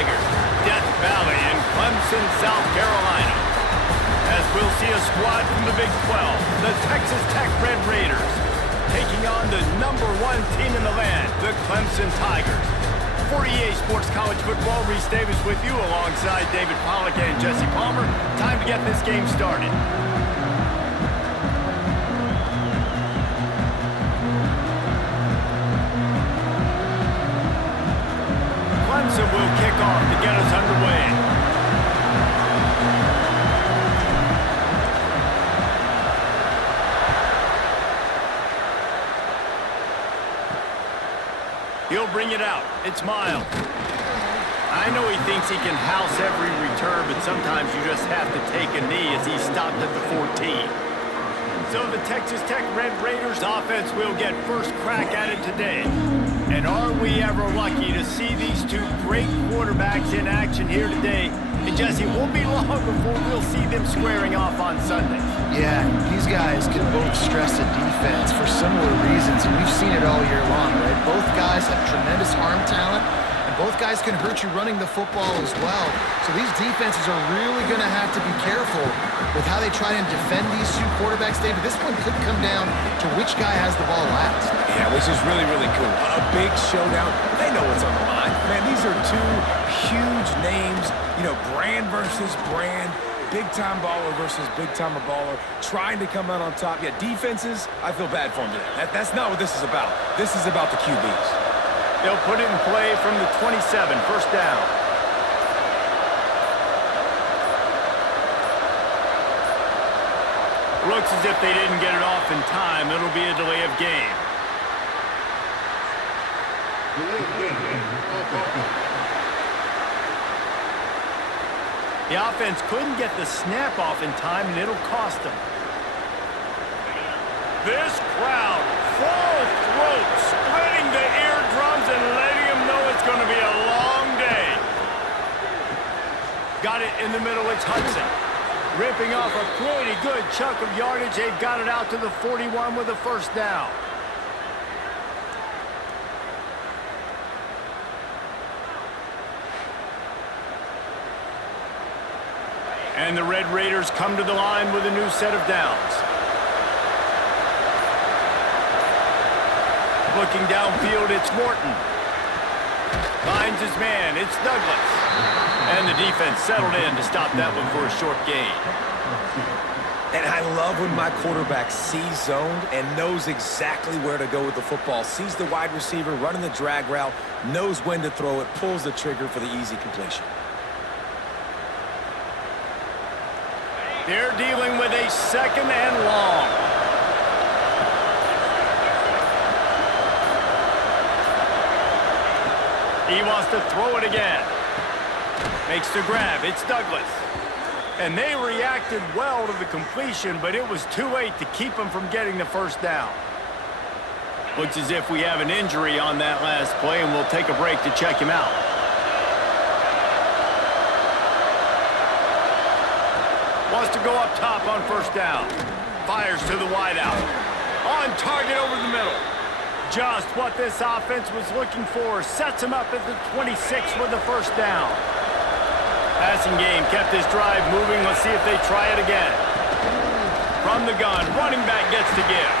Tigers, Death Valley in Clemson, South Carolina. As we'll see a squad from the Big 12, the Texas Tech Red Raiders, taking on the #1 team in the land, the Clemson Tigers. For EA Sports College Football, Reese Davis with you alongside David Pollack and Jesse Palmer. Time to get this game started. Clemson will kick off to get us underway. He'll bring it out. It's Miles. I know he thinks he can house every return, but sometimes you just have to take a knee as he stopped at the 14. So the Texas Tech Red Raiders offense will get first crack at it today. And are we ever lucky to see these two great quarterbacks in action here today? And Jesse, it won't be long before we'll see them squaring off on Sunday. Yeah, these guys can both stress a defense for similar reasons, and we've seen it all year long, right? Both guys have tremendous arm talent, and both guys can hurt you running the football as well. So these defenses are really going to have to be careful with how they try and defend these two quarterbacks. David, this one could come down to which guy has the ball last. Yeah, which is really, really cool. A big showdown. They know what's on the line. Man, these are two huge names, you know, brand versus brand, big-time baller versus big-timer baller, trying to come out on top. Yeah, defenses, I feel bad for them today. That's not what this is about. This is about the QBs. They'll put it in play from the 27, first down. Looks as if they didn't get it off in time. It'll be a delay of game. The offense couldn't get the snap off in time, and it'll cost them. This crowd, full throat, splitting the eardrums and letting them know it's going to be a long day. Got it in the middle, it's Hudson. Ripping off a pretty good chunk of yardage. They've got it out to the 41 with a first down. And the Red Raiders come to the line with a new set of downs. Looking downfield, it's Morton. Finds his man, it's Douglas. And the defense settled in to stop that one for a short gain. And I love when my quarterback sees zoned and knows exactly where to go with the football. Sees the wide receiver running the drag route, knows when to throw it, pulls the trigger for the easy completion. They're dealing with a second and long. He wants to throw it again. Makes the grab. It's Douglas. And they reacted well to the completion, but it was too late to keep them from getting the first down. Looks as if we have an injury on that last play, and we'll take a break to check him out. Wants to go up top on first down. Fires to the wideout. On target over the middle. Just what this offense was looking for. Sets him up at the 26 with the first down. Passing game kept this drive moving. Let's see if they try it again. From the gun, running back gets to give.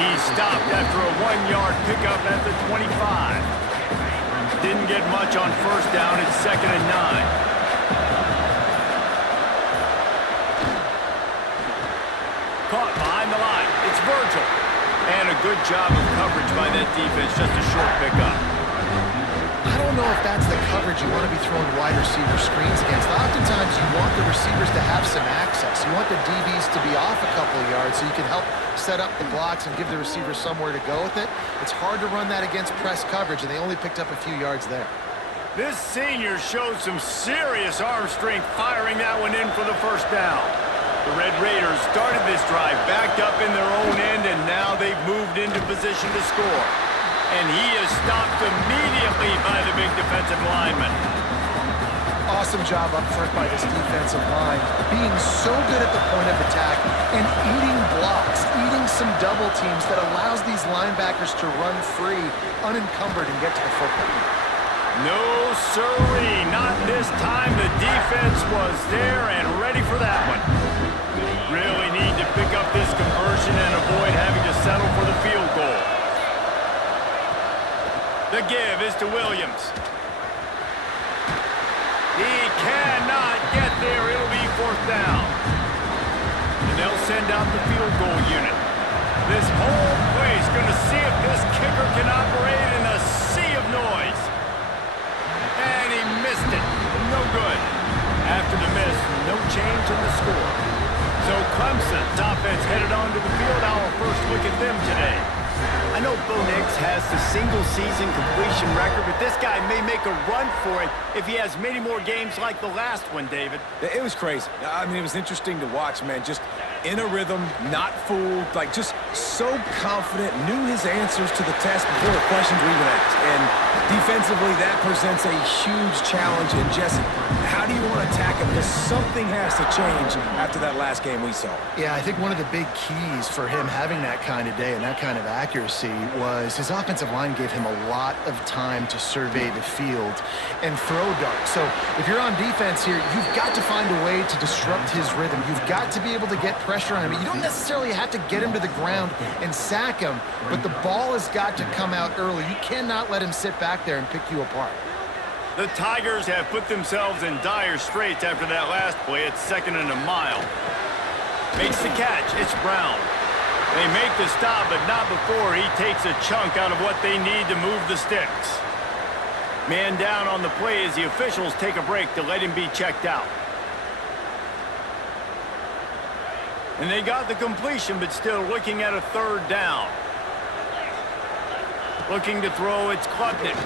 He stopped after a 1-yard pickup at the 25. Didn't get much on first down. It's 2nd and 9. Caught behind the line. It's Virgil. And a good job of coverage by that defense. Just a short pickup. I don't know if that's the coverage you want to be throwing wide receiver screens against. Oftentimes you want the receivers to have some access. You want the DBs to be off a couple of yards so you can help set up the blocks and give the receivers somewhere to go with it. It's hard to run that against press coverage, and they only picked up a few yards there. This senior showed some serious arm strength firing that one in for the first down. The Red Raiders started this drive backed up in their own end, and now they've moved into position to score. And he is stopped immediately by the big defensive lineman. Awesome job up front by this defensive line, being so good at the point of attack and eating blocks, eating some double teams that allows these linebackers to run free, unencumbered, and get to the football. No, sirree, not this time. The defense was there and ready for that one. Really need to pick up this conversion and avoid having to settle for the field goal. The give is to Williams. He cannot get there. It'll be 4th down. And they'll send out the field goal unit. This whole play's going to see if this kicker can operate in a sea of noise. And he missed it. No good. After the miss, no change in the score. So Clemson's offense headed onto the field. Our first look at them today. I know Bo Nix has the single-season completion record, but this guy may make a run for it if he has many more games like the last one, David. It was crazy. I mean, it was interesting to watch, man. Just in a rhythm, not fooled, like just so confident, knew his answers to the test before the questions were even asked. And defensively, that presents a huge challenge. And Jesse, how do you want to attack him? Because something has to change after that last game we saw. Yeah, I think one of the big keys for him having that kind of day and that kind of accuracy was his offensive line gave him a lot of time to survey the field and throw darts. So if you're on defense here, you've got to find a way to disrupt his rhythm. You've got to be able to get pressure on him. You don't necessarily have to get him to the ground and sack him, but the ball has got to come out early. You cannot let him sit back there and pick you apart. The Tigers have put themselves in dire straits after that last play. It's 2nd and a mile. Makes the catch. It's Brown. They make the stop, but not before he takes a chunk out of what they need to move the sticks. Man down on the play as the officials take a break to let him be checked out. And they got the completion, but still looking at a 3rd down. Looking to throw, it's Klubnik.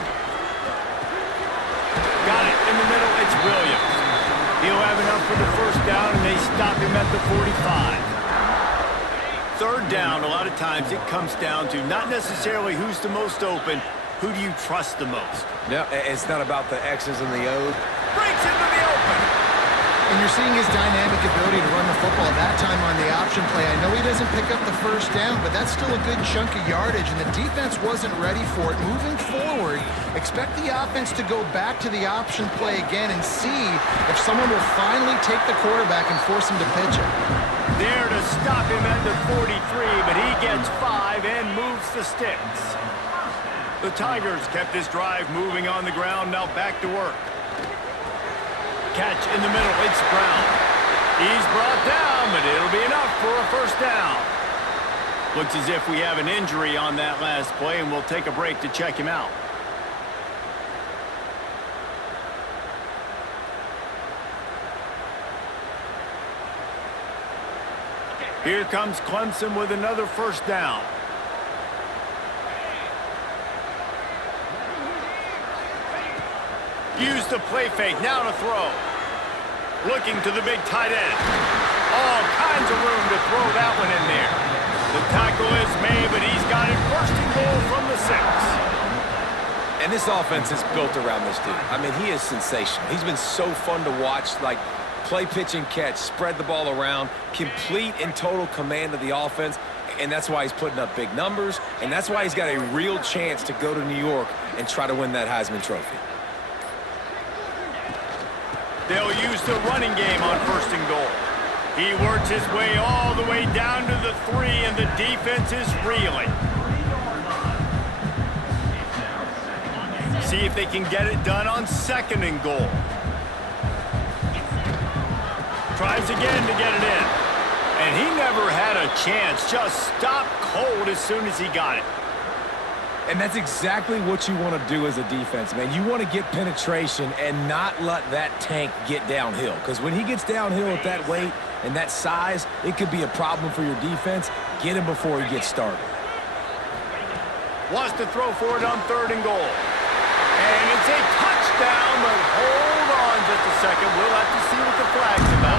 Got it in the middle, it's Williams. He'll have enough for the 1st down, and they stop him at the 45. 3rd down, a lot of times it comes down to not necessarily who's the most open, who do you trust the most? Yeah, it's not about the X's and the O's. Breaks into the open. And you're seeing his dynamic ability to run the football that time on the option play. I know he doesn't pick up the 1st down, but that's still a good chunk of yardage, and the defense wasn't ready for it. Moving forward, expect the offense to go back to the option play again and see if someone will finally take the quarterback and force him to pitch it. There to stop him at the 43, but he gets 5 and moves the sticks. The Tigers kept this drive moving on the ground, now back to work. Catch in the middle, it's Brown. He's brought down, but it'll be enough for a 1st down. Looks as if we have an injury on that last play, and we'll take a break to check him out. Here comes Clemson with another 1st down. Use the play fake, now to throw. Looking to the big tight end. All kinds of room to throw that one in there. The tackle is made, but he's got it 1st and goal from the 6. And this offense is built around this dude. I mean, he is sensational. He's been so fun to watch, like play, pitch, and catch, spread the ball around, complete and total command of the offense, and that's why he's putting up big numbers, and that's why he's got a real chance to go to New York and try to win that Heisman Trophy. They'll use the running game on 1st and goal. He works his way all the way down to the 3, and the defense is reeling. See if they can get it done on 2nd and goal. Tries again to get it in. And he never had a chance. Just stopped cold as soon as he got it. And that's exactly what you want to do as a defense, man. You want to get penetration and not let that tank get downhill. Because when he gets downhill at that weight and that size, it could be a problem for your defense. Get him before he gets started. Wants to throw for it on 3rd and goal. And it's a touchdown, but hold on just a second. We'll have to see what the flag's about.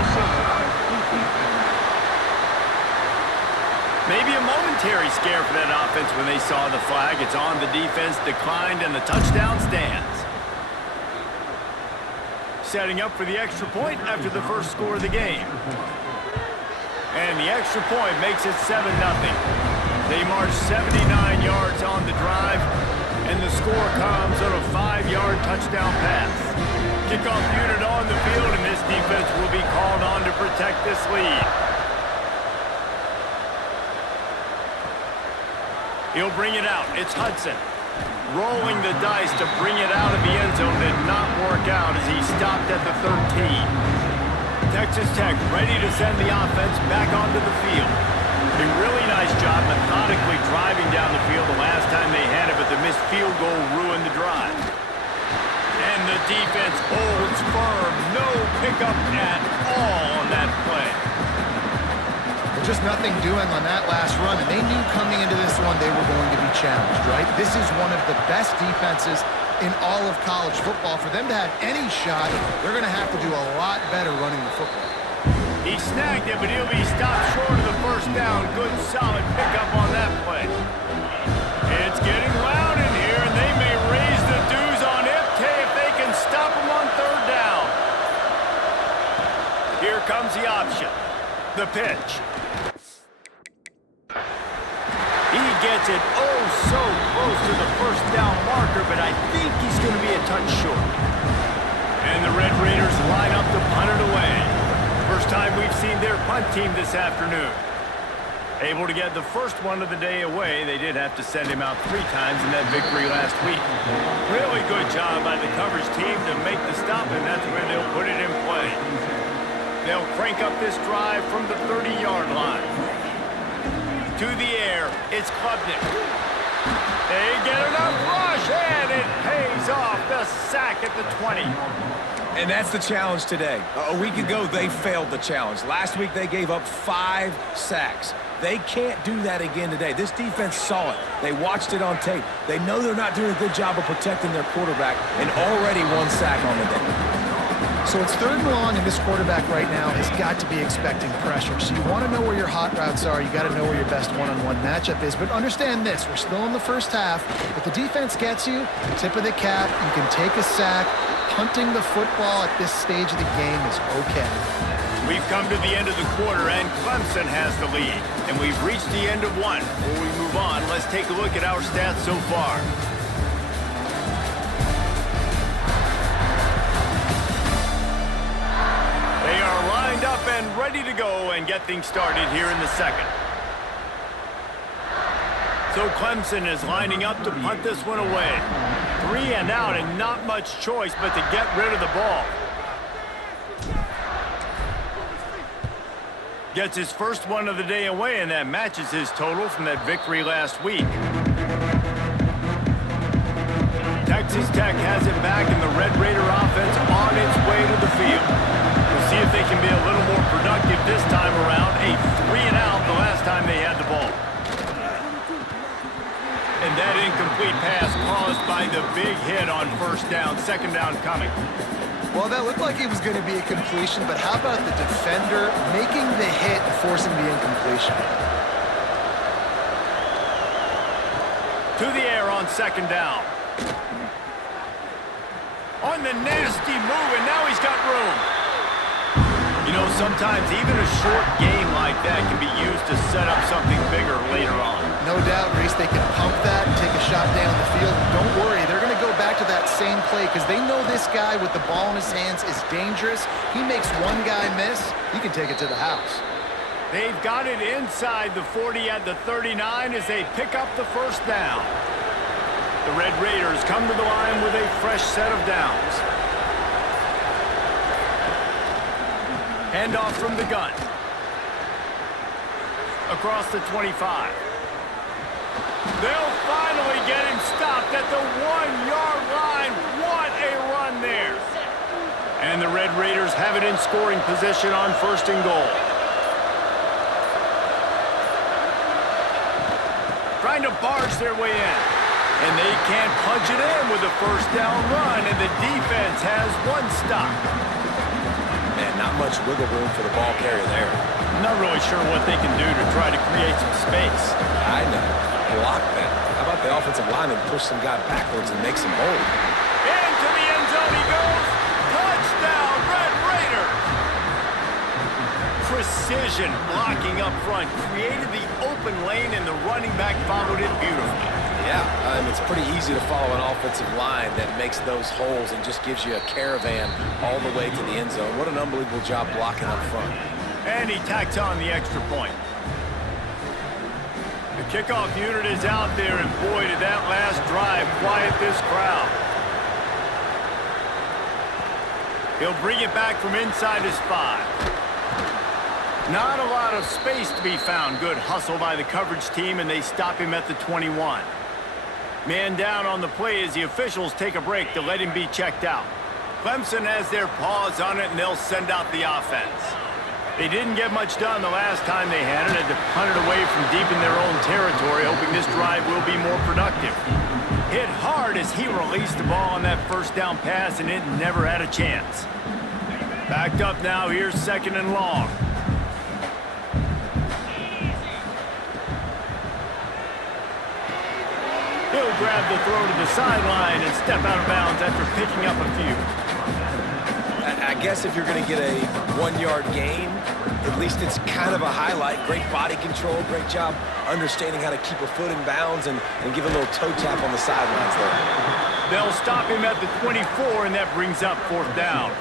Maybe a momentary scare for that offense when they saw the flag. It's on, the defense declined, and the touchdown stands. Setting up for the extra point after the 1st score of the game. And the extra point makes it 7-0. They march 79 yards on the drive, And the score comes on a 5-yard touchdown pass. Kickoff unit on the field, and this defense will be called on to protect this lead. He'll bring it out. It's Hudson. Rolling the dice to bring it out of the end zone did not work out as he stopped at the 13. Texas Tech ready to send the offense back onto the field. A really nice job methodically driving down the field the last time they had it, but the missed field goal ruined the drive. And the defense holds firm. No pickup at all on that play. Just nothing doing on that last run, and they knew coming into this one they were going to be challenged, right? This is one of the best defenses in all of college football. For them to have any shot, they're going to have to do a lot better running the football. He snagged it, but he'll be stopped short of the first down. Good, solid pickup on that play. It's getting loud in here, and they may raise the dues on Ipte if they can stop him on third down. Here comes the option. The pitch. He gets it oh so close to the first down marker, but I think he's going to be a touch short. And the Red Raiders line up to punt it away. First time we've seen their punt team this afternoon. Able to get the first one of the day away. They did have to send him out 3 times in that victory last week. Really good job by the coverage team to make the stop, and that's where they'll put it in play. They'll crank up this drive from the 30-yard line. To the air, it's Klubnik. They get enough rush, and it pays off. The sack at the 20. And that's the challenge today. A week ago, they failed the challenge. Last week, they gave up 5 sacks. They can't do that again today. This defense saw it. They watched it on tape. They know they're not doing a good job of protecting their quarterback, and already 1 sack on the day. So it's 3rd and long, and this quarterback right now has got to be expecting pressure. So you want to know where your hot routes are. You got to know where your best one-on-one matchup is. But understand this, we're still in the first half. If the defense gets you, tip of the cap, you can take a sack. Punting the football at this stage of the game is okay. We've come to the end of the quarter, and Clemson has the lead. And we've reached the end of one. Before we move on, let's take a look at our stats so far. They are lined up and ready to go and get things started here in the second. So Clemson is lining up to punt this one away. 3 and out, and not much choice but to get rid of the ball. Gets his first one of the day away, and that matches his total from that victory last week. Texas Tech has it back, and the Red Raider offense on its way to the field. We'll see if they can be a little more productive this time around. A 3 and out the last time they had the ball. And that incomplete pass caused by the big hit on first down. Second down coming. Well, that looked like it was going to be a completion, but how about the defender making the hit and forcing the incompletion? To the air on second down. On the nasty move, and now he's got room. You know, sometimes even a short game like that can be used to set up something bigger later on. No doubt, Reese, they can pump that and take a shot down the field. Don't worry, they're going to go back to that same play because they know this guy with the ball in his hands is dangerous. He makes one guy miss, he can take it to the house. They've got it inside the 40 at the 39 as they pick up the first down. The Red Raiders come to the line with a fresh set of downs. Handoff from the gun. Across the 25. They'll finally get him stopped at the 1-yard line. What a run there. And the Red Raiders have it in scoring position on first and goal. Trying to barge their way in. And they can't punch it in with a first down run, and the defense has 1 stop. Man, not much wiggle room for the ball carrier there. I'm not really sure what they can do to try to create some space. I know. Block that. How about the offensive lineman push some guy backwards and make some hold? Into the end zone he goes. Touchdown, Red Raiders. Precision blocking up front created the open lane, and the running back followed it beautifully. Yeah, it's pretty easy to follow an offensive line that makes those holes and just gives you a caravan all the way to the end zone. What an unbelievable job blocking up front. And he tacks on the extra point. The kickoff unit is out there, and boy, did that last drive quiet this crowd. He'll bring it back from inside his 5. Not a lot of space to be found. Good hustle by the coverage team, and they stop him at the 21. Man down on the play as the officials take a break to let him be checked out. Clemson has their paws on it, and they'll send out the offense. They didn't get much done the last time they had it, and to punt it away from deep in their own territory, hoping this drive will be more productive. Hit hard as he released the ball on that first down pass, and it never had a chance. Backed up now, here's 2nd and long. He'll grab the throw to the sideline and step out of bounds after picking up a few. I guess if you're going to get a 1-yard gain, at least it's kind of a highlight. Great body control, great job understanding how to keep a foot in bounds and give a little toe tap on the sidelines there. They'll stop him at the 24, and that brings up 4th down.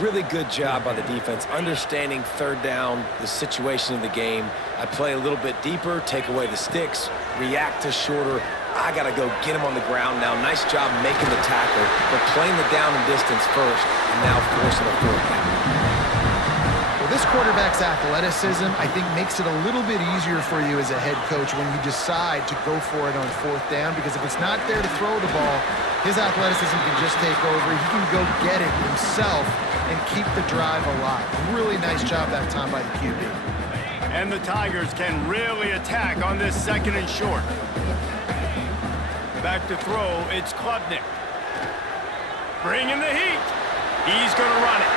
Really good job by the defense, understanding 3rd down, the situation of the game. I play a little bit deeper, take away the sticks, react to shorter. I got to go get him on the ground now. Nice job making the tackle, but playing the down and distance first, and now forcing a 4th down. Well, this quarterback's athleticism, I think, makes it a little bit easier for you as a head coach when you decide to go for it on 4th down, because if it's not there to throw the ball, his athleticism can just take over. He can go get it himself and keep the drive alive. Really nice job that time by the QB. And the Tigers can really attack on this 2nd and short. Back to throw, it's Klubnik. Bringing the heat. He's going to run it.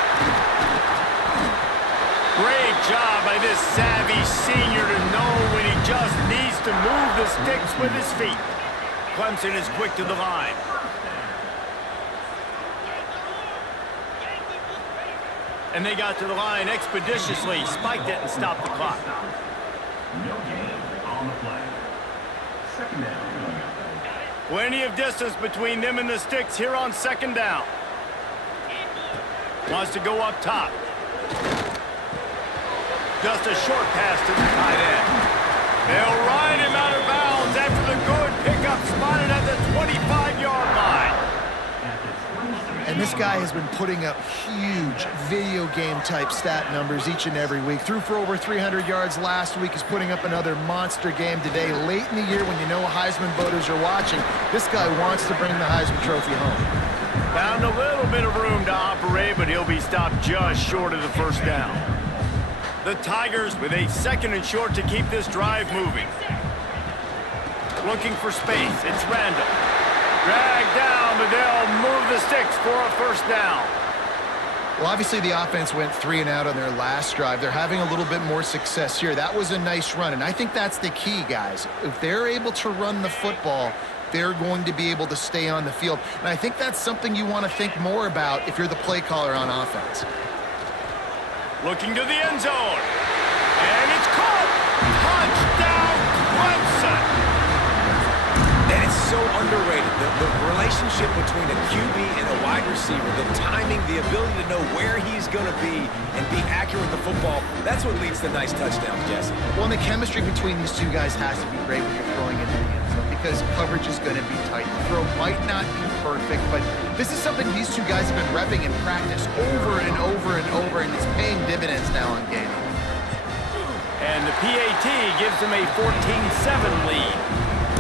Great job by this savvy senior to know when he just needs to move the sticks with his feet. Clemson is quick to the line. And they got to the line expeditiously, spiked it, and stopped the clock. Plenty of distance between them and the sticks here on 2nd down. Wants to go up top. Just a short pass to the tight end. They'll ride him out of bounds after the good pickup spotted at the 25-yard line. And this guy has been putting up huge video game type stat numbers each and every week. Threw for over 300 yards last week. He's putting up another monster game today. Late in the year when you know Heisman voters are watching, this guy wants to bring the Heisman Trophy home. Found a little bit of room to operate, but he'll be stopped just short of the 1st down. The Tigers with a 2nd and short to keep this drive moving. Looking for space. It's Randall. Dragged down, but they'll move the sticks for a 1st down. Well, obviously the offense went 3 and out on their last drive. They're having a little bit more success here. That was a nice run, and I think that's the key, guys. If they're able to run the football, they're going to be able to stay on the field. And I think that's something you want to think more about if you're the play caller on offense. Looking to the end zone. And it's caught. Touchdown, Clemson. And it's so underrated. The relationship between a QB and a wide receiver, the timing, the ability to know where he's going to be and be accurate with the football, that's what leads to nice touchdowns, Jesse. Well, and the chemistry between these two guys has to be great when you're throwing into the end zone because coverage is going to be tight. The throw might not be perfect, but this is something these two guys have been repping in practice over and over and over, and it's paying dividends now on game. And the PAT gives them a 14-7 lead.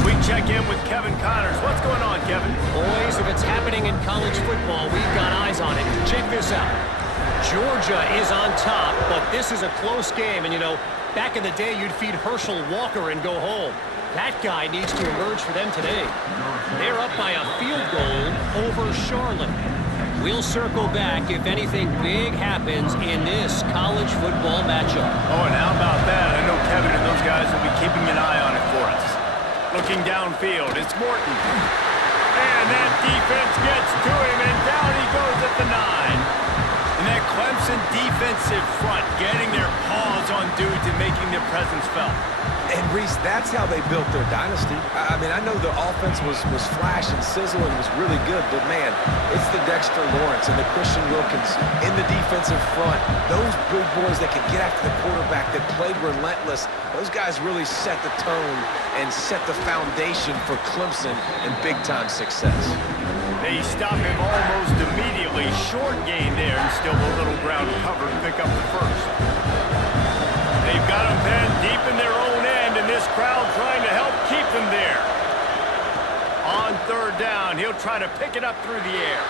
We check in with Kevin Connors. What's going on, Kevin? Boys, if it's happening in college football, we've got eyes on it. Check this out. Georgia is on top, but this is a close game. And, you know, back in the day, you'd feed Herschel Walker and go home. That guy needs to emerge for them today. They're up by a field goal over Charlotte. We'll circle back if anything big happens in this college football matchup. Oh, and how about that? I know Kevin and those guys will be keeping an eye on it for us. Looking downfield, it's Morton. And that defense gets to him, and down he goes at the 9. And And that Clemson defensive front getting their paws on dudes and making their presence felt. And, Reese, that's how they built their dynasty. I mean, I know the offense was flash and sizzle and was really good, but, man, it's the Dexter Lawrence and the Christian Wilkins in the defensive front. Those big boys that could get after the quarterback, that played relentless, those guys really set the tone and set the foundation for Clemson and big-time success. They stop him almost immediately. Short gain there and still a little ground cover to pick up the first. They've got him pinned deep in their own end, and this crowd trying to help keep them there. On third down, he'll try to pick it up through the air.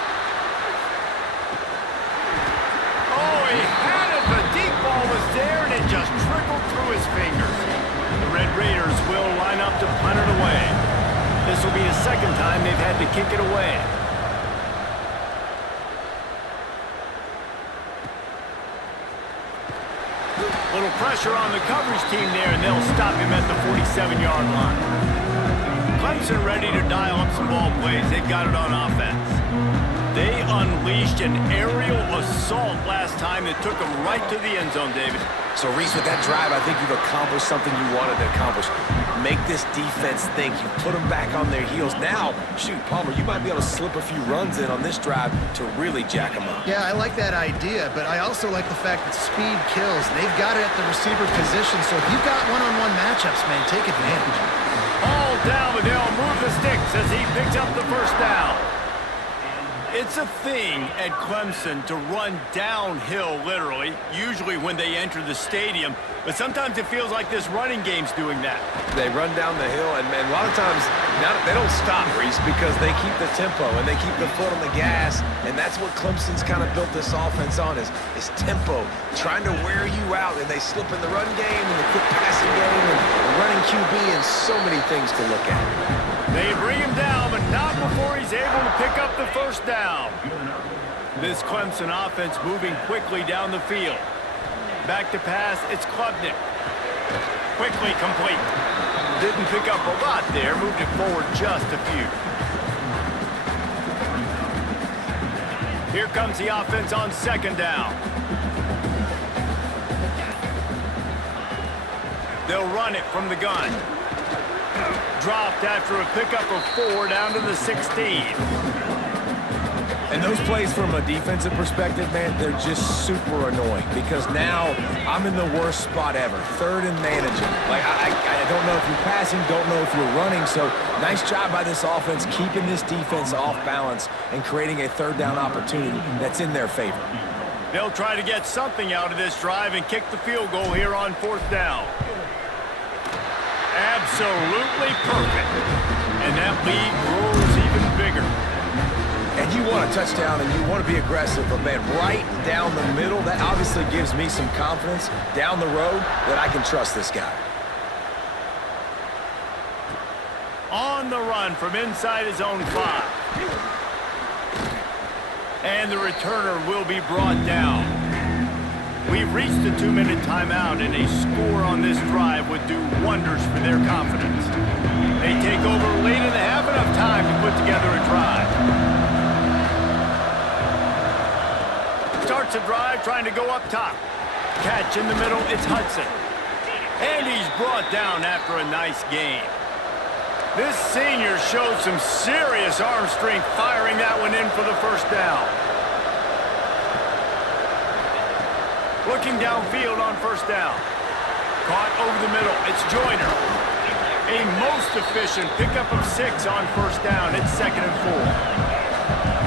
Oh, he had it. The deep ball was there, and it just trickled through his fingers. The Red Raiders will line up to punt it away. This will be the second time they've had to kick it away. Little pressure on the coverage team there, and they'll stop him at the 47-yard line. Clemson ready to dial up some ball plays. They've got it on offense. They unleashed an aerial assault last time that took them right to the end zone, David. So, Reese, with that drive, I think you've accomplished something you wanted to accomplish. Make this defense think. You put them back on their heels. Now, shoot, Palmer, you might be able to slip a few runs in on this drive to really jack them up. Yeah, I like that idea, but I also like the fact that speed kills. They've got it at the receiver position, so if you've got one-on-one matchups, man, take advantage. All down, but they'll move the sticks as he picks up the first down. It's a thing at Clemson to run downhill, literally, usually when they enter the stadium. But sometimes it feels like this running game's doing that. They run down the hill, and a lot of times they don't stop, Reese, because they keep the tempo and they keep the foot on the gas, and that's what Clemson's kind of built this offense on is tempo, trying to wear you out, and they slip in the run game and the quick passing game and running QB and so many things to look at. They bring him down, but not before he's able to pick up the first down. This Clemson offense moving quickly down the field. Back to pass, it's Klubnik. Quickly complete. Didn't pick up a lot there, moved it forward just a few. Here comes the offense on second down. They'll run it from the gun. Dropped after a pickup of 4 down to the 16. And those plays from a defensive perspective, man, they're just super annoying because now I'm in the worst spot ever, third and managing. Like, I don't know if you're passing, don't know if you're running, so nice job by this offense keeping this defense off balance and creating a third down opportunity that's in their favor. They'll try to get something out of this drive and kick the field goal here on fourth down. Absolutely perfect. And that lead grows even bigger. And you want a touchdown and you want to be aggressive, but, man, right down the middle, that obviously gives me some confidence down the road that I can trust this guy. On the run from inside his own 5. And the returner will be brought down. We've reached the 2-minute timeout, and a score on this drive would do wonders for their confidence. They take over late and they have enough time to put together a drive. Starts a drive trying to go up top. Catch in the middle, it's Hudson. And he's brought down after a nice gain. This senior showed some serious arm strength firing that one in for the first down. Looking downfield on first down. Caught over the middle. It's Joyner. A most efficient pickup of 6 on first down. It's 2nd and 4.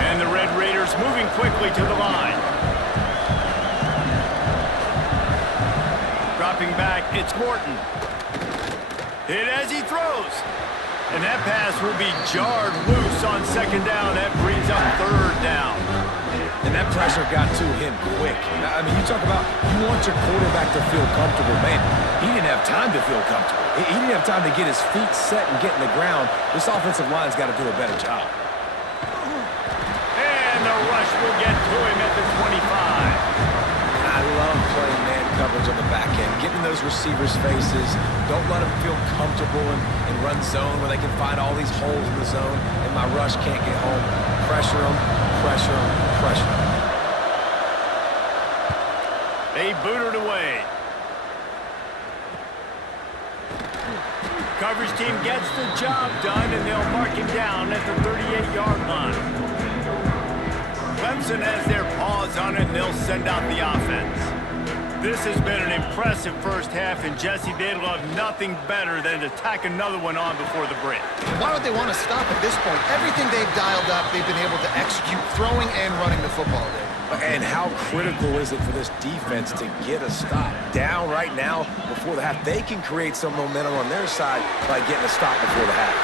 And the Red Raiders moving quickly to the line. Dropping back, it's Morton. Hit as he throws. And that pass will be jarred loose on second down. That brings up third down. And that pressure got to him quick. I mean, you talk about you want your quarterback to feel comfortable. Man, he didn't have time to feel comfortable. He didn't have time to get his feet set and get in the ground. This offensive line's got to do a better job. And the rush will get to him at the 25. I love playing man coverage on the back end, getting those receivers' faces. Don't let them feel comfortable and run zone where they can find all these holes in the zone, and my rush can't get home. Pressure them, pressure them, pressure them. They boot it away. Coverage team gets the job done, and they'll mark him down at the 38-yard line. Clemson has their paws on it, and they'll send out the offense. This has been an impressive first half, and Jesse, they'd love nothing better than to tack another one on before the break. Why would they want to stop at this point? Everything they've dialed up, they've been able to execute, throwing and running the football day. And how critical is it for this defense to get a stop? Down right now before the half. They can create some momentum on their side by getting a stop before the half.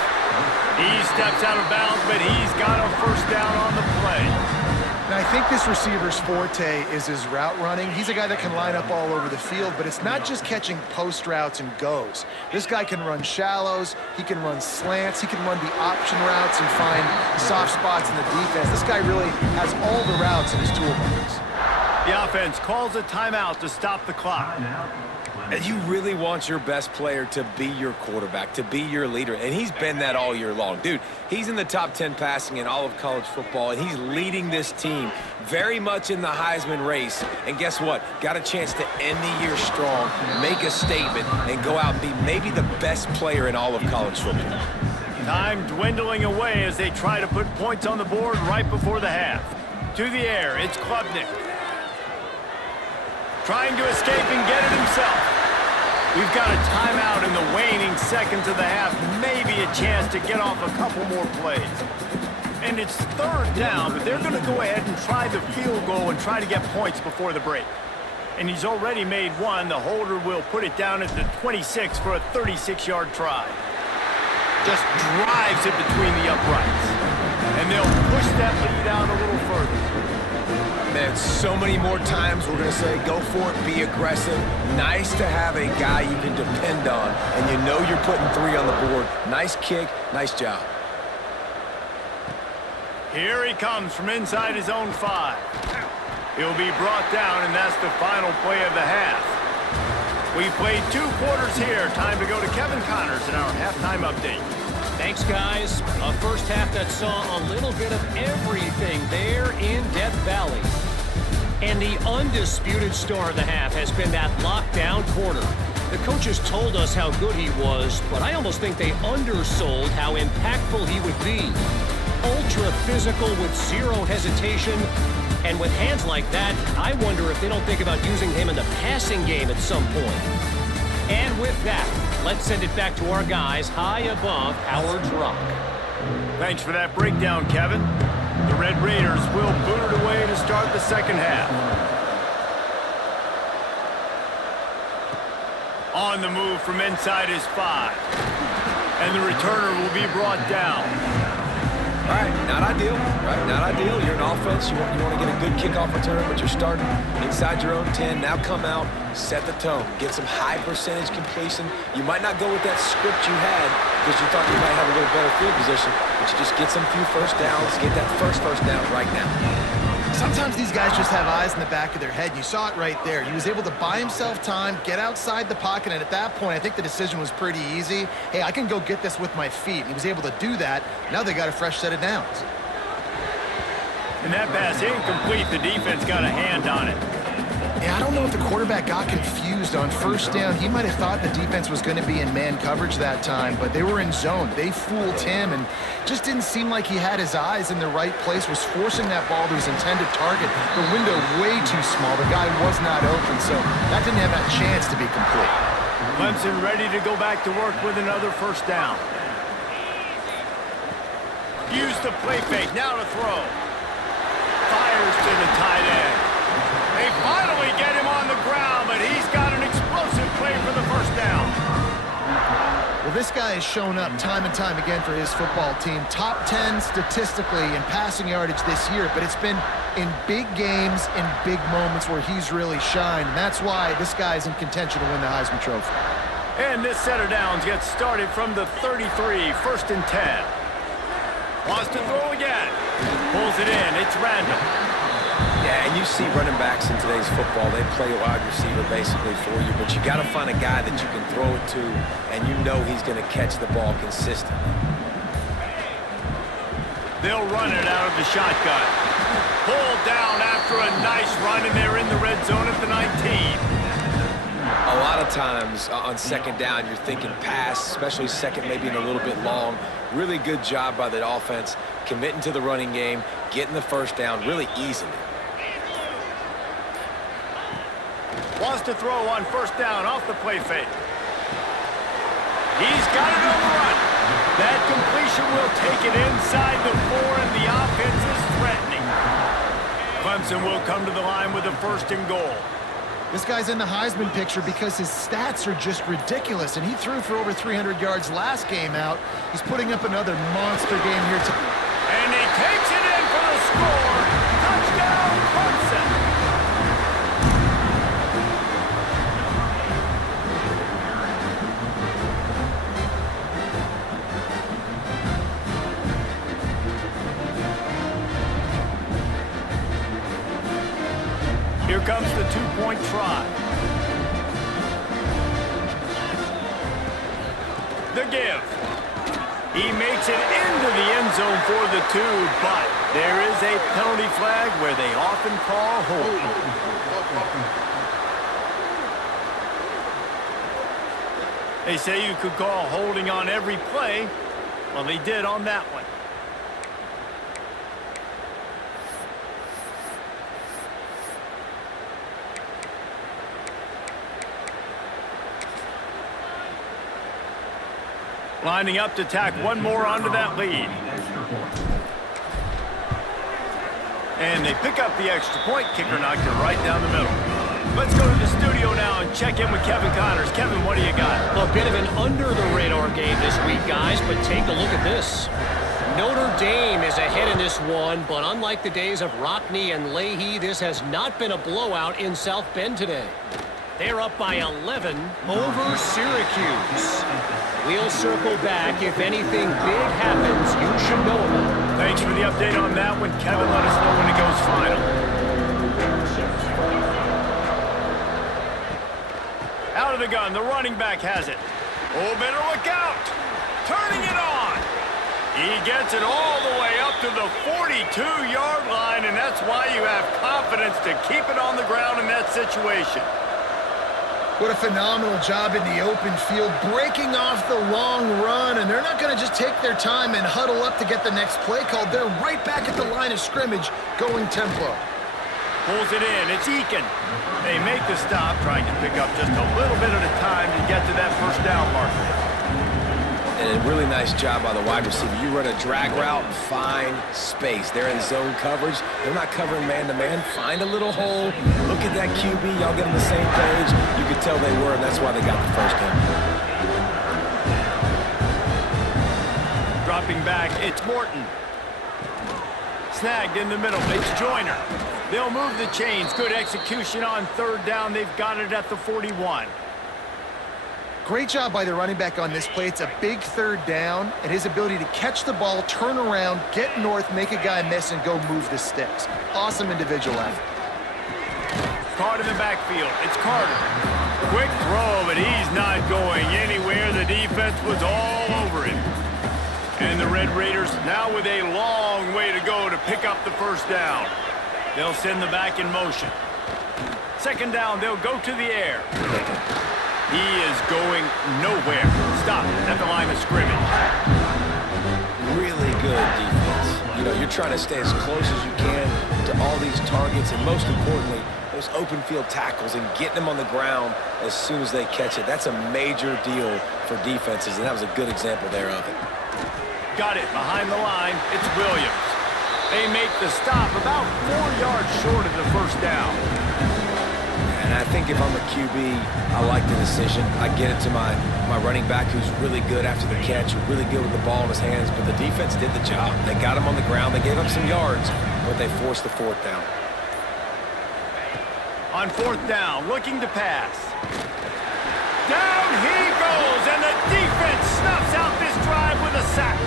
He steps out of bounds, but he's got a first down on the play. Now, I think this receiver's forte is his route running. He's a guy that can line up all over the field, but it's not just catching post routes and goes. This guy can run shallows, he can run slants, he can run the option routes and find soft spots in the defense. This guy really has all the routes in his toolbox. The offense calls a timeout to stop the clock. And you really want your best player to be your quarterback, to be your leader, and he's been that all year long. Dude, he's in the top 10 passing in all of college football, and he's leading this team very much in the Heisman race. And guess what? Got a chance to end the year strong, make a statement, and go out and be maybe the best player in all of college football. Time dwindling away as they try to put points on the board right before the half. To the air, it's Klubnik. Trying to escape and get it himself. We've got a timeout in the waning seconds of the half. Maybe a chance to get off a couple more plays. And it's third down, but they're going to go ahead and try the field goal and try to get points before the break. And he's already made one. The holder will put it down at the 26 for a 36-yard try. Just drives it between the uprights. And they'll push that lead out a little further. Man, so many more times we're going to say, go for it, be aggressive. Nice to have a guy you can depend on, and you know you're putting 3 on the board. Nice kick, nice job. Here he comes from inside his own 5. He'll be brought down, and that's the final play of the half. We played 2 quarters here. Time to go to Kevin Connors in our halftime update. Thanks, guys. A first half that saw a little bit of everything there in Death Valley. And the undisputed star of the half has been that lockdown corner. The coaches told us how good he was, but I almost think they undersold how impactful he would be. Ultra physical with zero hesitation. And with hands like that, I wonder if they don't think about using him in the passing game at some point. And with that, let's send it back to our guys high above Howard's Rock. Thanks for that breakdown, Kevin. The Red Raiders will boot it away to start the second half. On the move from inside his 5. And the returner will be brought down. All right, not ideal, right? Not ideal. You're an offense. You want to get a good kickoff return, but you're starting inside your own 10. Now come out, set the tone, get some high percentage completion. You might not go with that script you had because you thought you might have a little better field position, but you just get some few first downs, get that first down right now. Sometimes these guys just have eyes in the back of their head. You saw it right there. He was able to buy himself time, get outside the pocket, and at that point, I think the decision was pretty easy. Hey, I can go get this with my feet. He was able to do that. Now they got a fresh set of downs. And that pass incomplete. The defense got a hand on it. Yeah, I don't know if the quarterback got confused on first down. He might have thought the defense was going to be in man coverage that time, but they were in zone. They fooled him and just didn't seem like he had his eyes in the right place, was forcing that ball to his intended target. The window way too small. The guy was not open, so that didn't have that chance to be complete. Clemson ready to go back to work with another first down. Use the play fake. Now to throw. Fires to the tight end. They finally get him on the ground, but he's got an explosive play for the first down. Well, this guy has shown up time and time again for his football team. Top 10 statistically in passing yardage this year, but it's been in big games, in big moments where he's really shined. And that's why this guy's in contention to win the Heisman Trophy. And this set of downs gets started from the 33, 1st and 10. Wants to throw again. Pulls it in. It's random. Yeah, and you see running backs in today's football, they play a wide receiver basically for you, but you got to find a guy that you can throw it to, and you know he's going to catch the ball consistently. They'll run it out of the shotgun. Pulled down after a nice run, and they're in the red zone at the 19. A lot of times on second down, you're thinking pass, especially second, maybe in a little bit long. Really good job by the offense, committing to the running game, getting the first down really easily. Wants to throw on first down off the play fake. He's got it on the run. That completion will take it inside the 4, and the offense is threatening. Clemson will come to the line with a 1st and goal. This guy's in the Heisman picture because his stats are just ridiculous, and he threw for over 300 yards last game out. He's putting up another monster game here tonight. And he takes it in for the score. Touchdown, Clemson. Here comes the 2-point try. The give. He makes it into the end zone for the 2, but there is a penalty flag where they often call holding. They say you could call holding on every play. Well, they did on that one. Lining up to tack one more onto that lead. And they pick up the extra point. Kicker knocked it right down the middle. Let's go to the studio now and check in with Kevin Connors. Kevin, what do you got? A bit of an under-the-radar game this week, guys, but take a look at this. Notre Dame is ahead in this one, but unlike the days of Rockne and Leahy, this has not been a blowout in South Bend today. They're up by 11 over Syracuse. We'll circle back. If anything big happens, you should know about it. Thanks for the update on that one, Kevin. Let us know when it goes final. Out of the gun, the running back has it. Oh, better look out. Turning it on. He gets it all the way up to the 42-yard line, and that's why you have confidence to keep it on the ground in that situation. What a phenomenal job in the open field, breaking off the long run, and they're not going to just take their time and huddle up to get the next play called. They're right back at the line of scrimmage, going tempo. Pulls it in. It's Eakin. They make the stop, trying to pick up just a little bit at a time to get to that first down marker. And a really nice job by the wide receiver. You run a drag route, find space. They're in zone coverage. They're not covering man-to-man. Find a little hole. Look at that QB. Y'all get on the same page. You could tell they were, and that's why they got the first down. Dropping back, it's Morton. Snagged in the middle. It's Joyner. They'll move the chains. Good execution on 3rd down. They've got it at the 41. Great job by the running back on this play. It's a big 3rd down, and his ability to catch the ball, turn around, get north, make a guy miss, and go move the sticks. Awesome individual effort. Caught in the backfield. It's Carter. Quick throw, but he's not going anywhere. The defense was all over him. And the Red Raiders now with a long way to go to pick up the first down. They'll send the back in motion. 2nd down, they'll go to the air. He is going nowhere. Stop at the line of scrimmage. Really good defense. You know, you're trying to stay as close as you can to all these targets, and most importantly, those open field tackles and getting them on the ground as soon as they catch it. That's a major deal for defenses, and that was a good example there of it. Got it behind the line. It's Williams. They make the stop about 4 yards short of the first down. And I think if I'm a QB, I like the decision. I get it to my running back who's really good after the catch, really good with the ball in his hands, but the defense did the job. They got him on the ground. They gave up some yards, but they forced the 4th down. On 4th down, looking to pass. Down he goes, and the defense snuffs out this drive with a sack.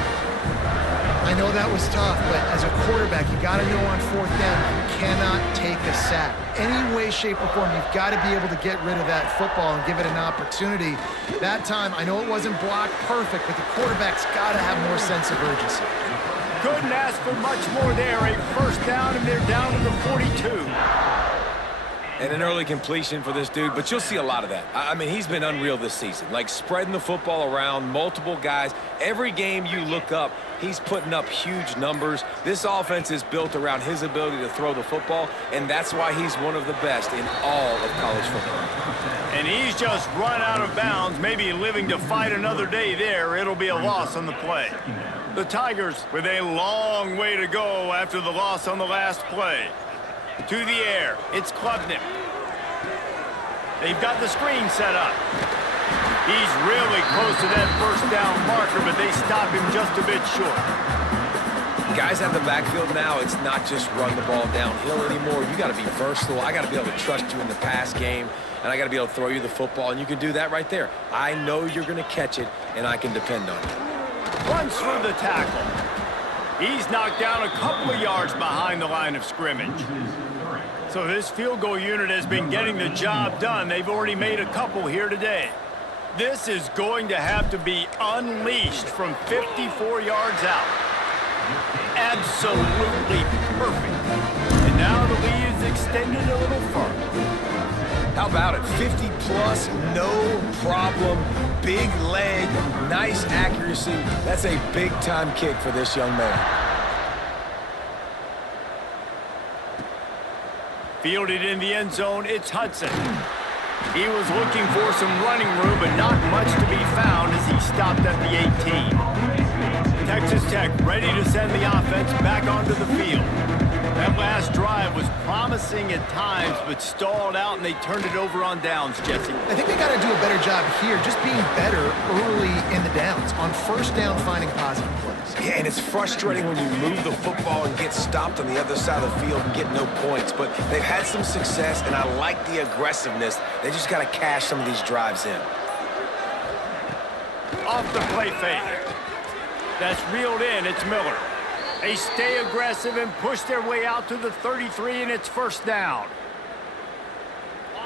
I know that was tough, but as a quarterback, you got to know on 4th down, you cannot take a sack. Any way, shape, or form, you've got to be able to get rid of that football and give it an opportunity. That time, I know it wasn't blocked perfect, but the quarterback's got to have more sense of urgency. Couldn't ask for much more there. A first down, and they're down to the 42. And an early completion for this dude, but you'll see a lot of that. I mean, he's been unreal this season, like spreading the football around, multiple guys. Every game you look up, he's putting up huge numbers. This offense is built around his ability to throw the football, and that's why he's one of the best in all of college football. And he's just run out of bounds, maybe living to fight another day there. It'll be a loss on the play. The Tigers with a long way to go after the loss on the last play. To the air, it's Clemson. They've got the screen set up. He's really close to that first down marker, but they stop him just a bit short. Guys at the backfield now, it's not just run the ball downhill anymore. You got to be versatile. I got to be able to trust you in the pass game, and I got to be able to throw you the football, and you can do that right there. I know you're going to catch it, and I can depend on it. Runs through the tackle. He's knocked down a couple of yards behind the line of scrimmage. So this field goal unit has been getting the job done. They've already made a couple here today. This is going to have to be unleashed from 54 yards out. Absolutely perfect. And now the lead is extended a little further. How about it? 50-plus, no problem. Big leg, nice accuracy. That's a big-time kick for this young man. Fielded in the end zone, it's Hudson. He was looking for some running room, but not much to be found as he stopped at the 18. Texas Tech ready to send the offense back onto the field. That last drive was promising at times, but stalled out, and they turned it over on downs, Jesse. I think they got to do a better job here, just being better early in the downs, on first down finding positive plays. Yeah, and it's frustrating when you move the football and get stopped on the other side of the field and get no points, but they've had some success, and I like the aggressiveness. They just got to cash some of these drives in. Off the play fake. That's reeled in, it's Miller. They stay aggressive and push their way out to the 33, and it's first down.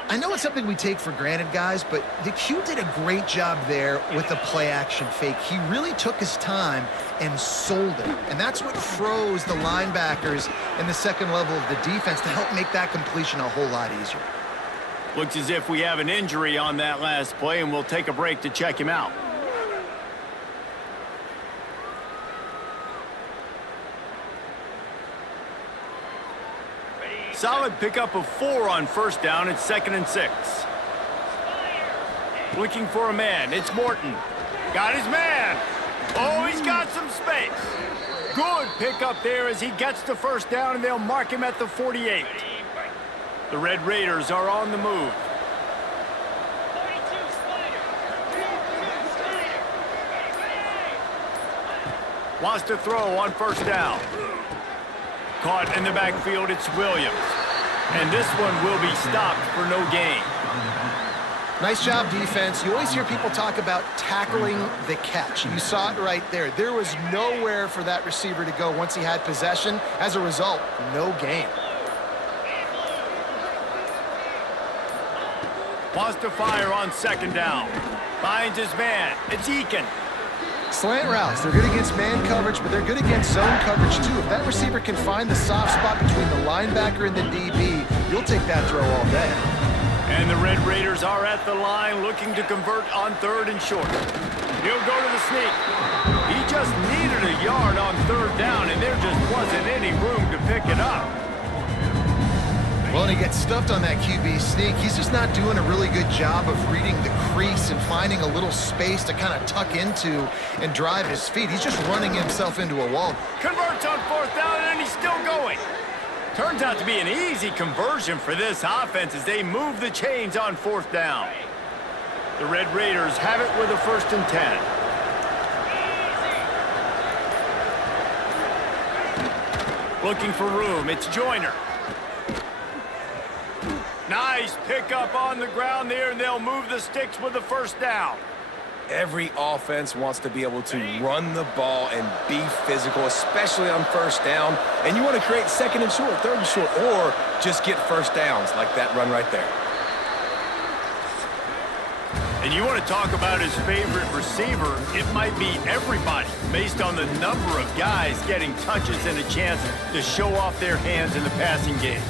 I know it's something we take for granted, guys, but the Q did a great job there with the play-action fake. He really took his time and sold it, and that's what froze the linebackers in the second level of the defense to help make that completion a whole lot easier. Looks as if we have an injury on that last play, and we'll take a break to check him out. Solid pickup of 4 on first down. It's 2nd and 6. Looking for a man. It's Morton. Got his man. Oh, he's got some space. Good pickup there as he gets the first down, and they'll mark him at the 48. The Red Raiders are on the move. Wants to throw on first down. Caught in the backfield, it's Williams. And this one will be stopped for no gain. Nice job, defense. You always hear people talk about tackling the catch. You saw it right there. There was nowhere for that receiver to go once he had possession. As a result, no gain. Wants to fire on second down. Finds his man. It's Eakin. Slant routes, they're good against man coverage, but they're good against zone coverage too. If that receiver can find the soft spot between the linebacker and the DB, you'll take that throw all day. And the Red Raiders are at the line looking to convert on 3rd and short. He'll go to the sneak. He just needed a yard on 3rd down, and there just wasn't any room to pick it up. Well, and he gets stuffed on that QB sneak. He's just not doing a really good job of reading the crease and finding a little space to kind of tuck into and drive his feet. He's just running himself into a wall. Converts on 4th down, and he's still going. Turns out to be an easy conversion for this offense as they move the chains on 4th down. The Red Raiders have it with a 1st and 10. Looking for room, it's Joyner. Nice pickup on the ground there, and they'll move the sticks with the 1st down. Every offense wants to be able to run the ball and be physical, especially on 1st down. And you want to create 2nd and short, 3rd and short, or just get 1st downs like that run right there. And you want to talk about his favorite receiver, it might be everybody, based on the number of guys getting touches and a chance to show off their hands in the passing game.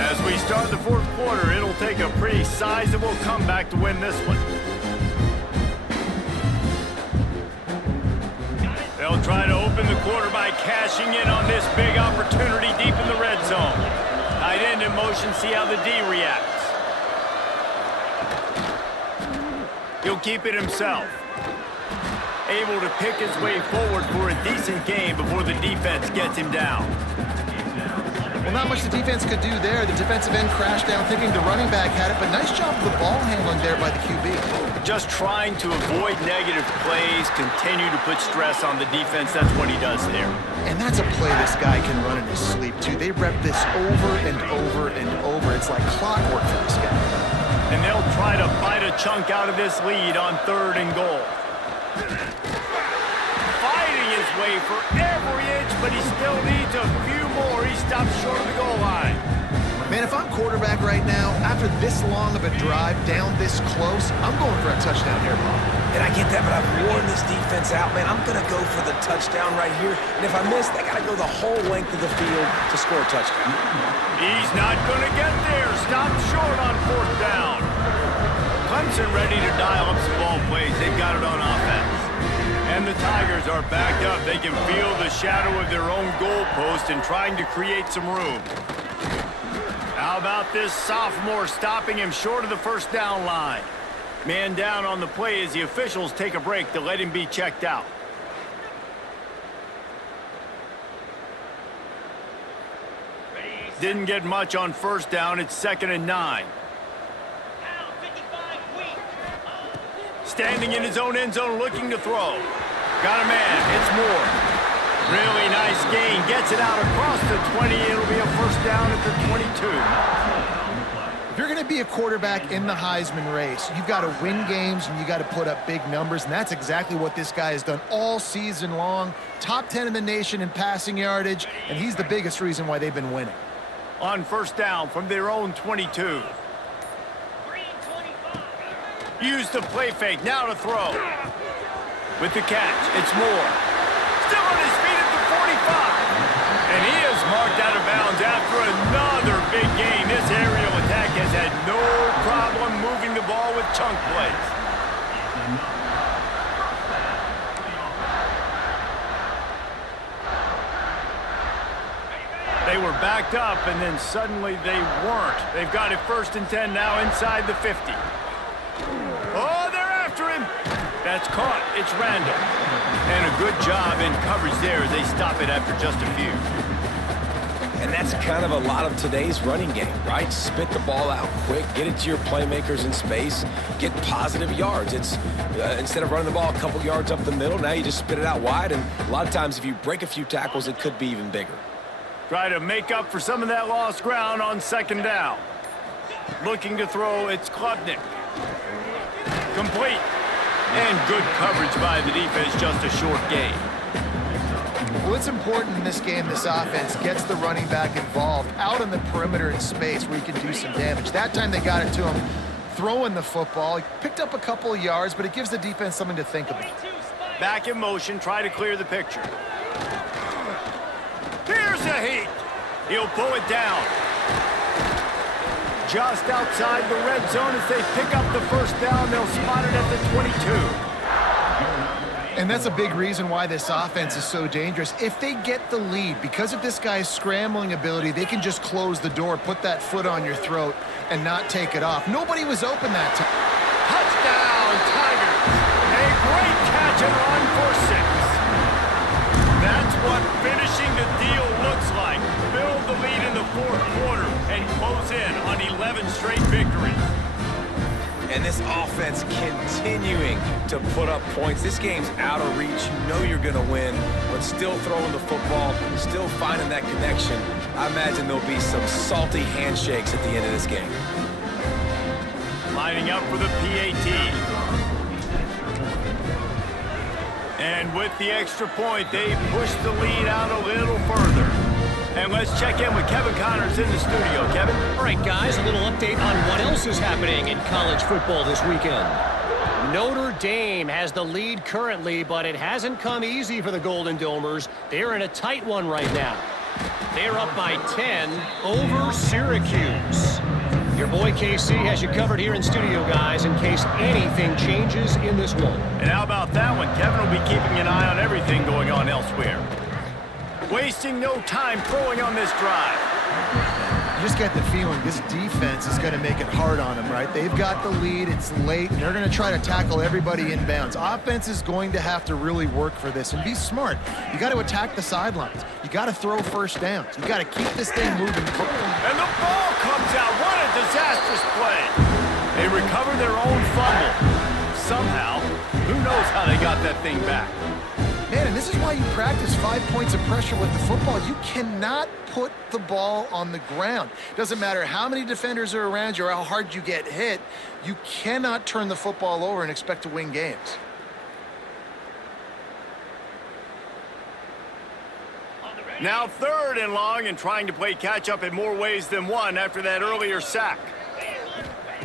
As we start the fourth quarter, it'll take a pretty sizable comeback to win this one. They'll try to open the quarter by cashing in on this big opportunity deep in the red zone. Tight end in motion, see how the D reacts. He'll keep it himself. Able to pick his way forward for a decent game before the defense gets him down. Well, not much the defense could do there. The defensive end crashed down thinking the running back had it, but nice job of the ball handling there by the QB. Just trying to avoid negative plays, continue to put stress on the defense. That's what he does there. And that's a play this guy can run in his sleep, too. They rep this over and over and over. It's like clockwork for this guy. And they'll try to bite a chunk out of this lead on 3rd and goal. Fighting his way for every inch, but he still needs a few more. He stops short of the goal line. Man, if I'm quarterback right now, after this long of a drive down this close, I'm going for a touchdown here, Bob. And I get that, but I've worn this defense out, man. I'm going to go for the touchdown right here. And if I miss, they got to go the whole length of the field to score a touchdown. He's not going to get there. Stop short on 4th down. Clemson ready to dial up some ball plays. They've got it on offense. And the Tigers are backed up. They can feel the shadow of their own goalpost and trying to create some room. How about this sophomore stopping him short of the 1st down line? Man down on the play as the officials take a break to let him be checked out. Didn't get much on 1st down. It's 2nd and 9. Standing in his own end zone looking to throw. Got a man. It's Moore. Really nice gain. Gets it out across the 20. It'll be a 1st down at the 22. If you're going to be a quarterback in the Heisman race, you've got to win games and you got to put up big numbers, and that's exactly what this guy has done all season long. Top 10 in the nation in passing yardage, and he's the biggest reason why they've been winning. On 1st down from their own 22. Use the play fake. Now to throw. With the catch, it's Moore. Still on his feet at the 45. And he is marked out of bounds after another big game. This aerial attack has had no problem moving the ball with chunk plays. They were backed up, and then suddenly they weren't. They've got it 1st and 10 now inside the 50. Oh, they're after him. That's caught. It's Randall. And a good job in coverage there as they stop it after just a few. And that's kind of a lot of today's running game, right? Spit the ball out quick, get it to your playmakers in space, get positive yards. It's instead of running the ball a couple yards up the middle, now you just spit it out wide, and a lot of times if you break a few tackles, it could be even bigger. Try to make up for some of that lost ground on 2nd down. Looking to throw, it's Klubnik. Complete. And good coverage by the defense, just a short gain. Well, it's important in this game this offense gets the running back involved out on the perimeter in space where he can do some damage. That time they got it to him throwing the football. He picked up a couple of yards, but it gives the defense something to think about. Back in motion, try to clear the picture. Here's a heat. He'll pull it down. Just outside the red zone as they pick up the 1st down. They'll spot it at the 22. And that's a big reason why this offense is so dangerous. If they get the lead, because of this guy's scrambling ability, they can just close the door, put that foot on your throat, and not take it off. Nobody was open that time. Touchdown, Tigers. A great catch and run for 6. That's what finishing the deal looks like. Build the lead in the 4th quarter and close in on 11 straight victories. And this offense continuing to put up points. This game's out of reach. You know you're going to win, but still throwing the football, still finding that connection. I imagine there'll be some salty handshakes at the end of this game. Lining up for the PAT. And with the extra point, they push the lead out a little further. And let's check in with Kevin Connors in the studio. Kevin? All right, guys, a little update on what else is happening in college football this weekend. Notre Dame has the lead currently, but it hasn't come easy for the Golden Domers. They're in a tight one right now. They're up by 10 over Syracuse. Your boy KC has you covered here in studio, guys, in case anything changes in this one. And how about that one? Kevin will be keeping an eye on everything going on elsewhere. Wasting no time throwing on this drive. You just get the feeling this defense is going to make it hard on them, right? They've got the lead, it's late, and they're going to try to tackle everybody inbounds. Offense is going to have to really work for this and be smart. You got to attack the sidelines. You got to throw first downs. You got to keep this thing moving. And the ball comes out. What a disastrous play. They recovered their own fumble. Somehow, who knows how they got that thing back. Man, and this is why you practice 5 points of pressure with the football. You cannot put the ball on the ground. Doesn't matter how many defenders are around you or how hard you get hit, you cannot turn the football over and expect to win games. Now 3rd and long and trying to play catch-up in more ways than one after that earlier sack.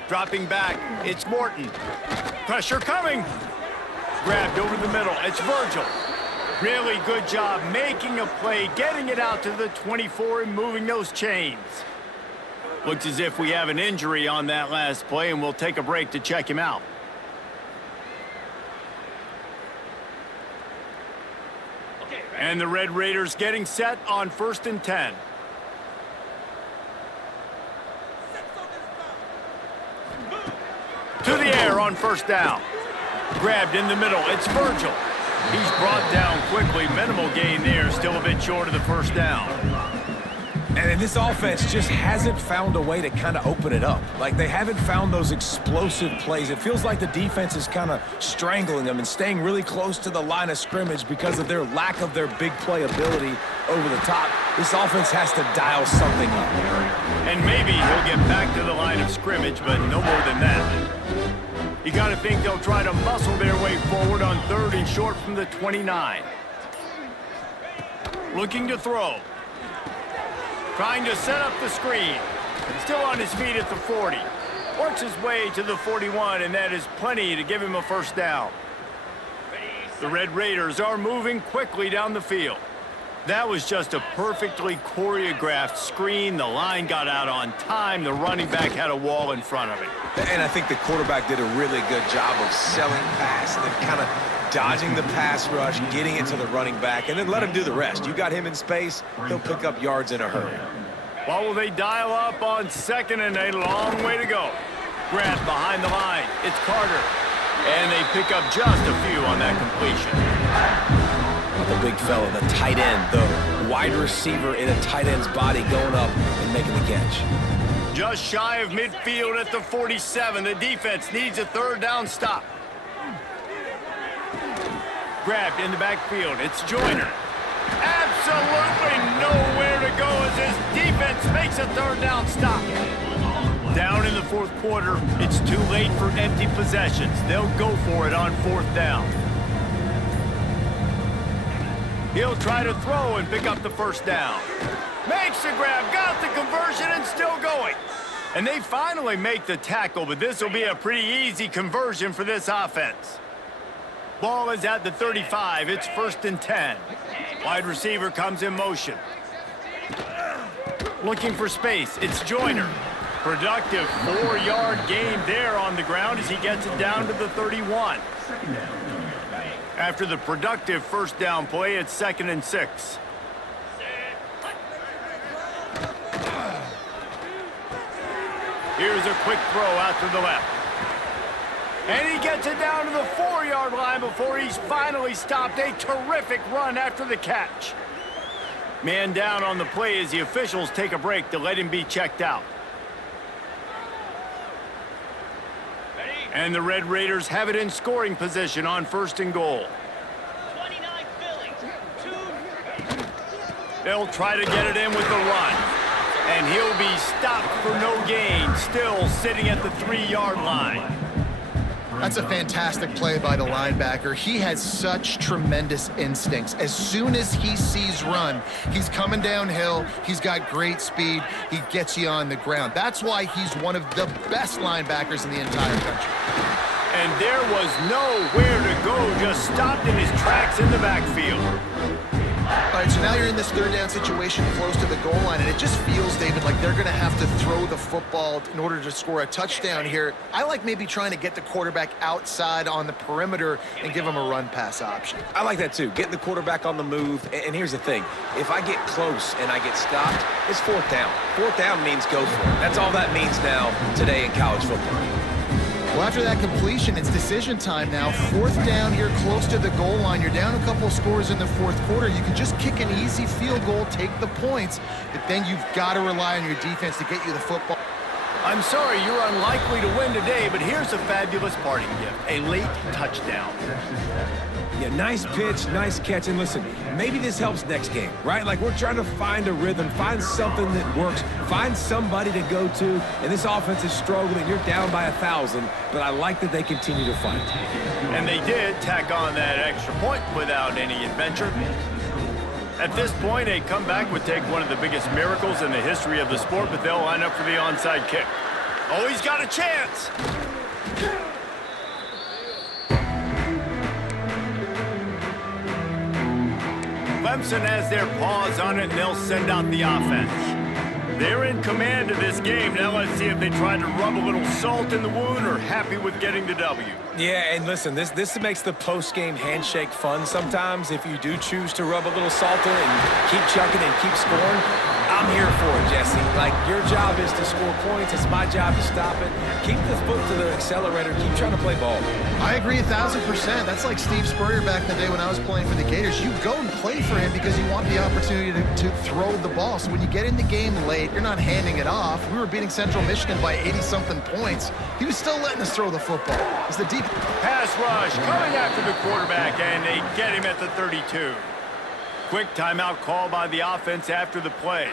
Dropping back, it's Morton. Pressure coming. Grabbed over the middle, it's Virgil. Really good job making a play, getting it out to the 24 and moving those chains. Looks as if we have an injury on that last play, and we'll take a break to check him out. And the Red Raiders getting set on 1st and 10. To the air on 1st down. Grabbed in the middle, it's Virgil. He's brought down quickly. Minimal gain there, still a bit short of the 1st down. And this offense just hasn't found a way to kind of open it up. Like, they haven't found those explosive plays. It feels like the defense is kind of strangling them and staying really close to the line of scrimmage because of their lack of their big play ability over the top. This offense has to dial something up. And maybe he'll get back to the line of scrimmage, but no more than that. You got to think they'll try to muscle their way forward on 3rd and short from the 29. Looking to throw. Trying to set up the screen. Still on his feet at the 40. Works his way to the 41, and that is plenty to give him a 1st down. The Red Raiders are moving quickly down the field. That was just a perfectly choreographed screen. The line got out on time. The running back had a wall in front of it. And I think the quarterback did a really good job of selling pass and then kind of dodging the pass rush, getting it to the running back, and then let him do the rest. You got him in space, he'll pick up yards in a hurry. What will they dial up on 2nd and a long way to go? Grant behind the line. It's Carter. And they pick up just a few on that completion. The big fella, the tight end, the wide receiver in a tight end's body going up and making the catch. Just shy of midfield at the 47. The defense needs a 3rd down stop. Grabbed in the backfield. It's Joyner. Absolutely nowhere to go as this defense makes a 3rd down stop. Down in the 4th quarter, it's too late for empty possessions. They'll go for it on 4th down. He'll try to throw and pick up the 1st down. Makes the grab, got the conversion, and still going. And they finally make the tackle, but this will be a pretty easy conversion for this offense. Ball is at the 35. It's 1st and 10. Wide receiver comes in motion. Looking for space. It's Joyner. Productive 4-yard gain there on the ground as he gets it down to the 31. After the productive 1st down play, it's 2nd and 6. Here's a quick throw out to the left. And he gets it down to the 4-yard line before he's finally stopped. A terrific run after the catch. Man down on the play as the officials take a break to let him be checked out. And the Red Raiders have it in scoring position on 1st and goal. They'll try to get it in with the run. And he'll be stopped for no gain, still sitting at the 3-yard line. That's a fantastic play by the linebacker. He has such tremendous instincts. As soon as he sees run, he's coming downhill. He's got great speed. He gets you on the ground. That's why he's one of the best linebackers in the entire country. And there was nowhere to go, just stopped in his tracks in the backfield. All right, so now you're in this third down situation close to the goal line, and it just feels, David, like they're going to have to throw the football in order to score a touchdown here. I like maybe trying to get the quarterback outside on the perimeter and give him a run-pass option. I like that too, getting the quarterback on the move. And here's the thing, if I get close and I get stopped, it's fourth down. Fourth down means go for it. That's all that means now today in college football. Well, after that completion, it's decision time now. Fourth down here close to the goal line. You're down a couple of scores in the fourth quarter. You can just kick an easy field goal, take the points, but then you've got to rely on your defense to get you the football. I'm sorry, you're unlikely to win today, but here's a fabulous parting gift, a late touchdown. Yeah, nice pitch, nice catch, and listen, maybe this helps next game, right? Like, we're trying to find a rhythm, find something that works, find somebody to go to, and this offense is struggling. You're down by 1,000, but I like that they continue to fight. And they did tack on that extra point without any adventure. At this point, a comeback would take one of the biggest miracles in the history of the sport, but they'll line up for the onside kick. Oh, he's got a chance! Clemson has their paws on it, and they'll send out the offense. They're in command of this game. Now let's see if they try to rub a little salt in the wound or happy with getting the W. Yeah, and listen, this makes the post-game handshake fun sometimes. If you do choose to rub a little salt in and keep chucking and keep scoring, I'm here for it, Jesse. Like, your job is to score points. It's my job to stop it. Keep the foot to the accelerator. Keep trying to play ball. I agree 1,000%. That's like Steve Spurrier back in the day when I was playing for the Gators. You go and play for him because you want the opportunity to throw the ball. So when you get in the game late, you're not handing it off. We were beating Central Michigan by 80-something points. He was still letting us throw the football. It's the deep pass rush coming after the quarterback, and they get him at the 32. Quick timeout call by the offense after the play.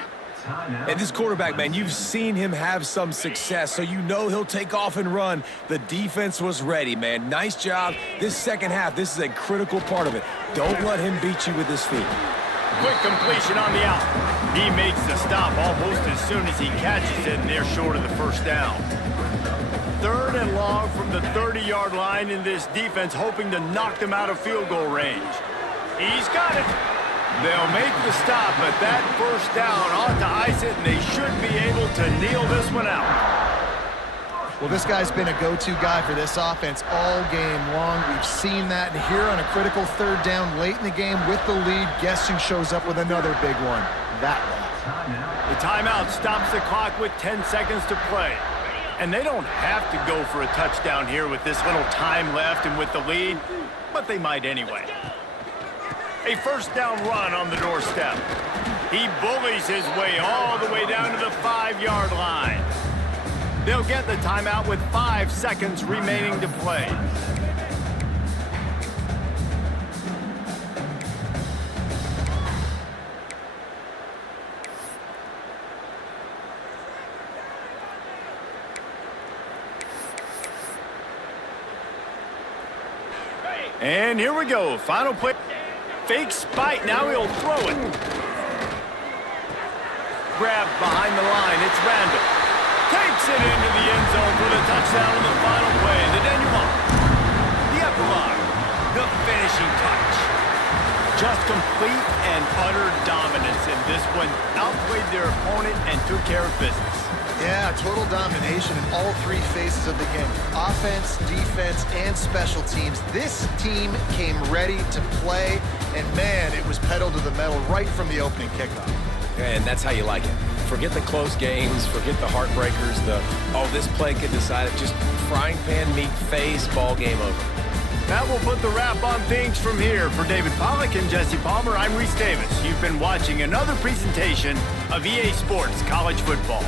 And this quarterback, man, you've seen him have some success, so you know he'll take off and run. The defense was ready, man. Nice job. This second half, this is a critical part of it. Don't let him beat you with his feet. Quick completion on the out. He makes the stop almost as soon as he catches it, and they're short of the first down. Third and long from the 30-yard line in this defense, hoping to knock them out of field goal range. He's got it. They'll make the stop, but that first down ought to ice it, and they should be able to kneel this one out. Well, this guy's been a go-to guy for this offense all game long. We've seen that, and here on a critical third down late in the game with the lead, guess who shows up with another big one? That one. The timeout stops the clock with 10 seconds to play. And they don't have to go for a touchdown here with this little time left and with the lead, but they might anyway. A first down run on the doorstep. He bullies his way all the way down to the 5-yard line. They'll get the timeout with 5 seconds remaining to play. And here we go. Final play. Fake spike. Now he'll throw it. Grab behind the line. It's Randall. Takes it into the end zone for the touchdown on the final play. The denouement. The epilogue. The finishing touch. Just complete and utter dominance in this one. Outplayed their opponent and took care of business. Yeah, total domination in all 3 phases of the game. Offense, defense, and special teams. This team came ready to play, and man, it was pedal to the metal right from the opening kickoff. And that's how you like it. Forget the close games, forget the heartbreakers, this play could decide it. Just frying pan meat face, ball game over. That will put the wrap on things from here. For David Pollack and Jesse Palmer, I'm Reese Davis. You've been watching another presentation of EA Sports College Football.